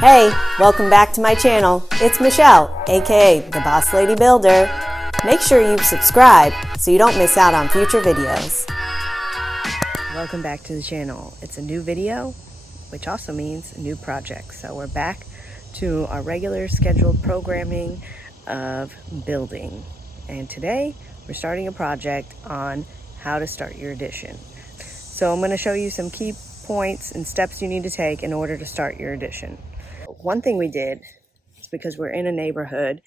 Hey, welcome back to my channel. It's Michelle, aka the Boss Lady Builder. Make sure you subscribe so you don't miss out on future videos. Welcome back to the channel. It's a new video, which also means a new project. So we're back to our regular scheduled programming of building. And today we're starting a project on how to start your addition. So I'm going to show you some key points and steps you need to take in order to start your addition. One thing we did is, because we're in a neighborhood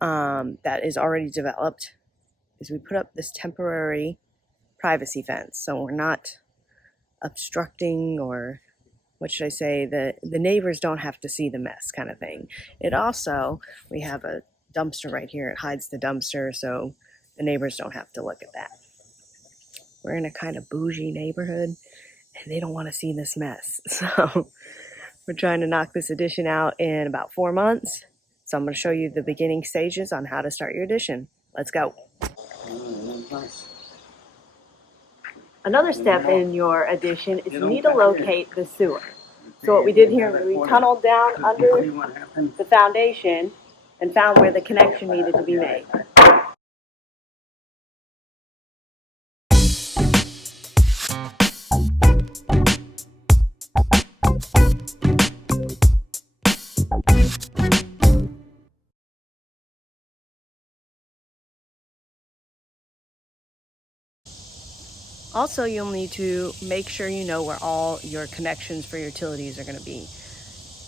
that is already developed, is we put up this temporary privacy fence. So we're not obstructing, or what should I say, the neighbors don't have to see the mess kind of thing. It also, we have a dumpster right here. It hides the dumpster so the neighbors don't have to look at that. We're in a kind of bougie neighborhood and they don't want to see this mess. So we're trying to knock this addition out in about 4 months. So I'm going to show you the beginning stages on how to start your addition. Let's go. Another step in your addition is you need to locate the sewer. So what we did here, we tunneled down under the foundation and found where the connection needed to be made. Also, you'll need to make sure you know where all your connections for your utilities are going to be.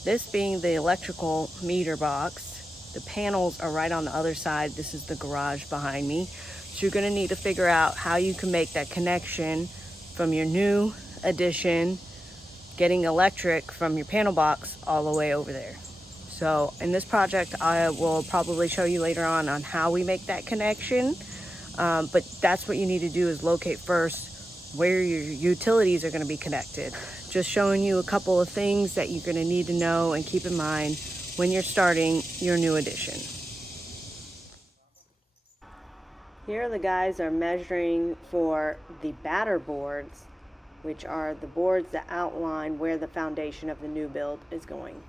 This being the electrical meter box, the panels are right on the other side. This is the garage behind me. So you're going to need to figure out how you can make that connection from your new addition, getting electric from your panel box all the way over there. So in this project, I will probably show you later on how we make that connection. But that's what you need to do, is locate first where your utilities are going to be connected. Just showing you a couple of things that you're going to need to know and keep in mind when you're starting your new addition. Here the guys are measuring for the batter boards, which are the boards that outline where the foundation of the new build is going.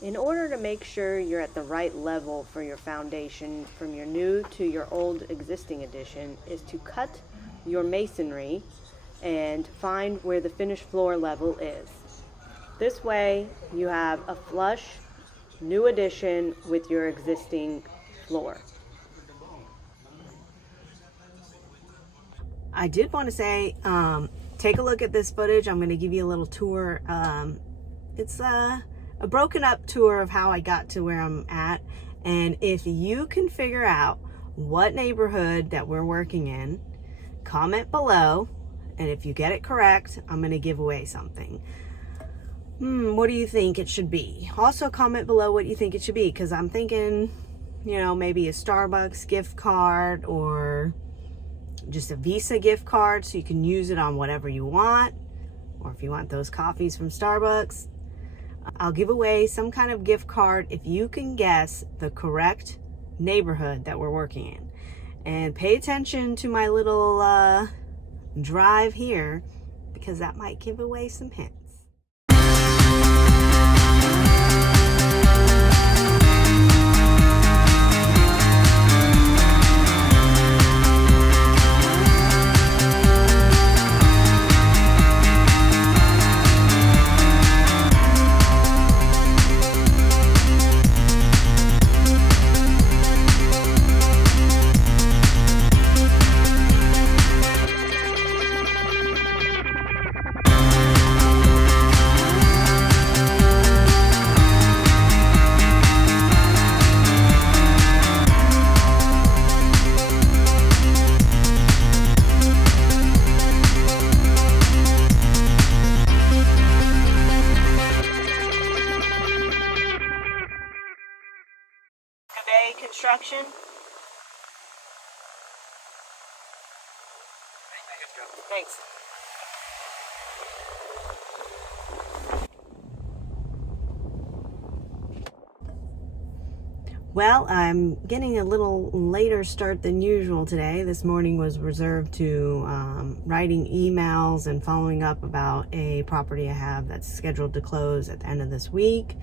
In order to make sure you're at the right level for your foundation from your new to your old existing addition is to cut your masonry and find where the finished floor level is. This way you have a flush new addition with your existing floor. I did want to say, take a look at this footage. I'm going to give you a little tour. It's a broken up tour of how I got to where I'm at. And if you can figure out what neighborhood that we're working in, comment below. And if you get it correct, I'm going to give away something. What do you think it should be? Also comment below what you think it should be, because I'm thinking, maybe a Starbucks gift card or just a Visa gift card so you can use it on whatever you want. Or if you want those coffees from Starbucks, I'll give away some kind of gift card if you can guess the correct neighborhood that we're working in. And pay attention to my little drive here, because that might give away some hints. Construction. Thanks. Well, I'm getting a little later start than usual today. This morning was reserved to writing emails and following up about a property I have that's scheduled to close at the end of this week.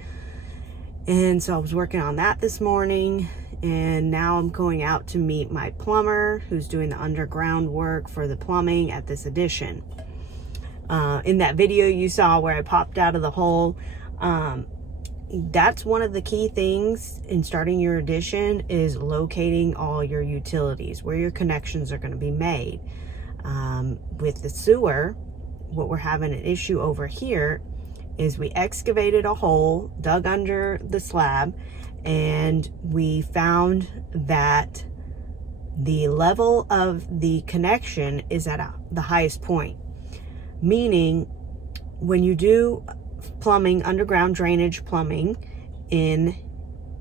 And so I was working on that this morning, and now I'm going out to meet my plumber who's doing the underground work for the plumbing at this addition. In that video you saw where I popped out of the hole, that's one of the key things in starting your addition is locating all your utilities, where your connections are going to be made. With the sewer, what we're having an issue over here is we excavated a hole, dug under the slab, and we found that the level of the connection is at the highest point. Meaning, when you do plumbing, underground drainage plumbing in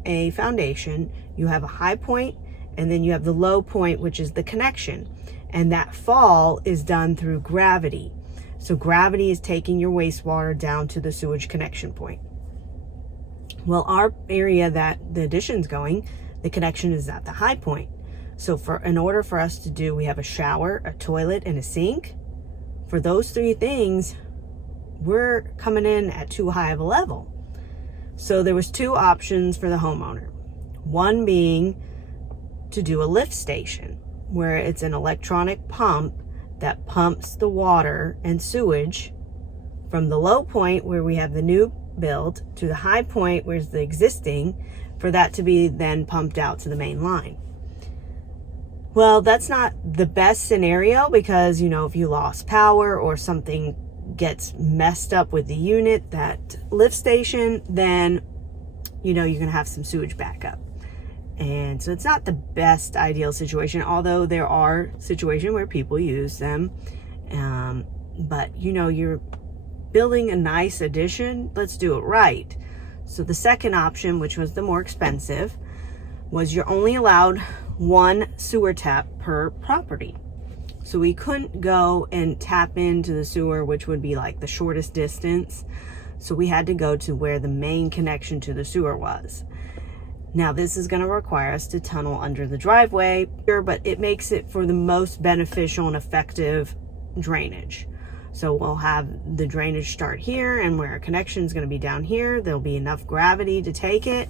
a foundation, you have a high point and then you have the low point, which is the connection. And that fall is done through gravity. So gravity is taking your wastewater down to the sewage connection point. Well, our area that the addition's going, the connection is at the high point. So in order for us to do, we have a shower, a toilet, and a sink. For those three things, we're coming in at too high of a level. So there was two options for the homeowner. One being to do a lift station, where it's an electronic pump that pumps the water and sewage from the low point where we have the new build to the high point where's the existing, for that to be then pumped out to the main line. Well, that's not the best scenario because, if you lost power or something gets messed up with the unit, that lift station, then, you're going to have some sewage backup. And so it's not the best ideal situation, although there are situations where people use them. But, you're building a nice addition, let's do it right. So the second option, which was the more expensive, was you're only allowed one sewer tap per property. So we couldn't go and tap into the sewer, which would be like the shortest distance. So we had to go to where the main connection to the sewer was. Now this is going to require us to tunnel under the driveway, but it makes it for the most beneficial and effective drainage. So we'll have the drainage start here, and where our connection is going to be down here, there'll be enough gravity to take it.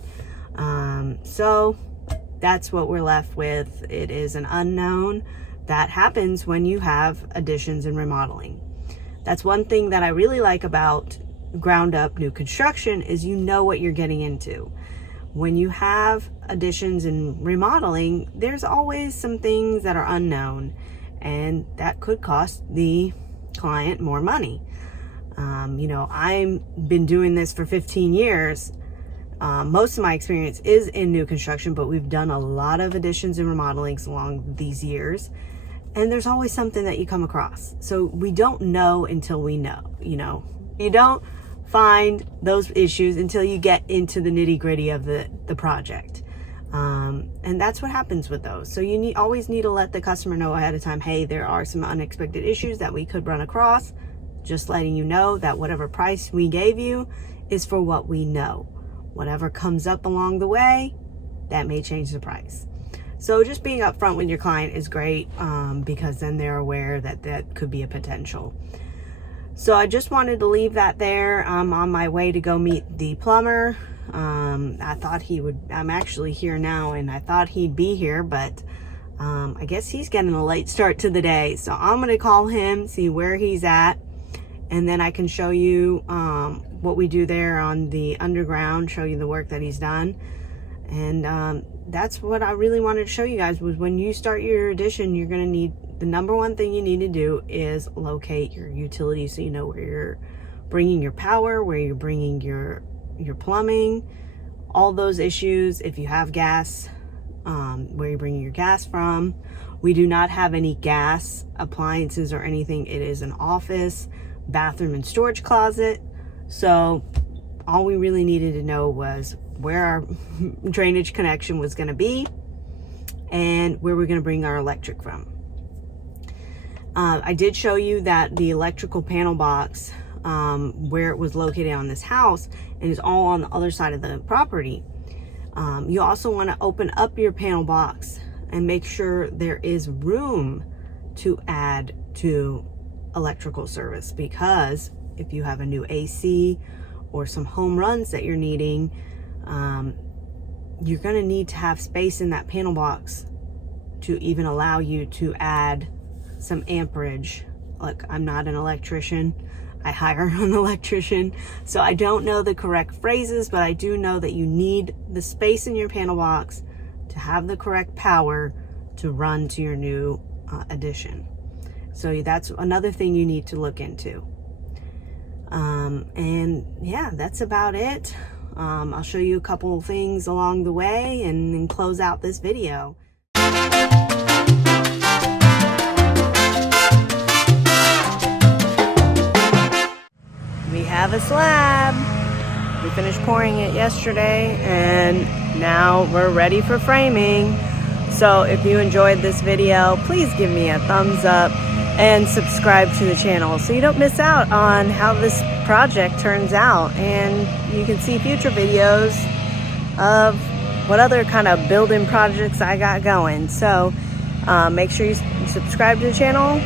So that's what we're left with. It is an unknown. That happens when you have additions and remodeling. That's one thing that I really like about ground up new construction is you know what you're getting into. When you have additions and remodeling, there's always some things that are unknown, and that could cost the client more money. I've been doing this for 15 years. Most of my experience is in new construction, but we've done a lot of additions and remodelings along these years. And there's always something that you come across. So we don't know until we know, You don't find those issues until you get into the nitty-gritty of the project. And that's what happens with those. So you always need to let the customer know ahead of time, hey, there are some unexpected issues that we could run across. Just letting you know that whatever price we gave you is for what we know. Whatever comes up along the way, that may change the price. So just being upfront with your client is great, because then they're aware that that could be a potential. So I just wanted to leave that there. I'm on my way to go meet the plumber. I thought I'm actually here now, and I thought he'd be here, but I guess he's getting a late start to the day. So I'm going to call him, see where he's at, and then I can show you what we do there on the underground, show you the work that he's done. And that's what I really wanted to show you guys, was when you start your addition, you're going to need, the number one thing you need to do is locate your utilities, so you know where you're bringing your power, where you're bringing your plumbing, all those issues. If you have gas, where you're bringing your gas from. We do not have any gas appliances or anything. It is an office, bathroom, and storage closet. So all we really needed to know was where our drainage connection was going to be and where we're going to bring our electric from. I did show you that the electrical panel box, where it was located on this house, and is all on the other side of the property. You also want to open up your panel box and make sure there is room to add to electrical service, because if you have a new AC or some home runs that you're needing, you're going to need to have space in that panel box to even allow you to add some amperage. Look, I'm not an electrician. I hire an electrician, so I don't know the correct phrases, but I do know that you need the space in your panel box to have the correct power to run to your new addition. So that's another thing you need to look into. And yeah, that's about it. I'll show you a couple things along the way and then close out this video. We have a slab. We finished pouring it yesterday and now we're ready for framing. So if you enjoyed this video, please give me a thumbs up and subscribe to the channel so you don't miss out on how this project turns out, and you can see future videos of what other kind of building projects I got going. So make sure you subscribe to the channel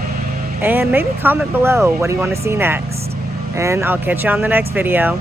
and maybe comment below what do you want to see next, and I'll catch you on the next video.